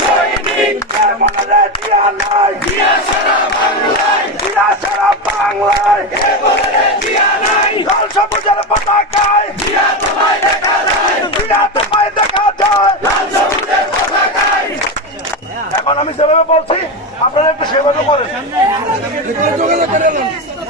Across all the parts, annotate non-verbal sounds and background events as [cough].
সৈনিক এখন আমি যেভাবে বলছি আপনারা একটু সেভাবে করেন।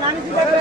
Lá no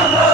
Allah. [laughs]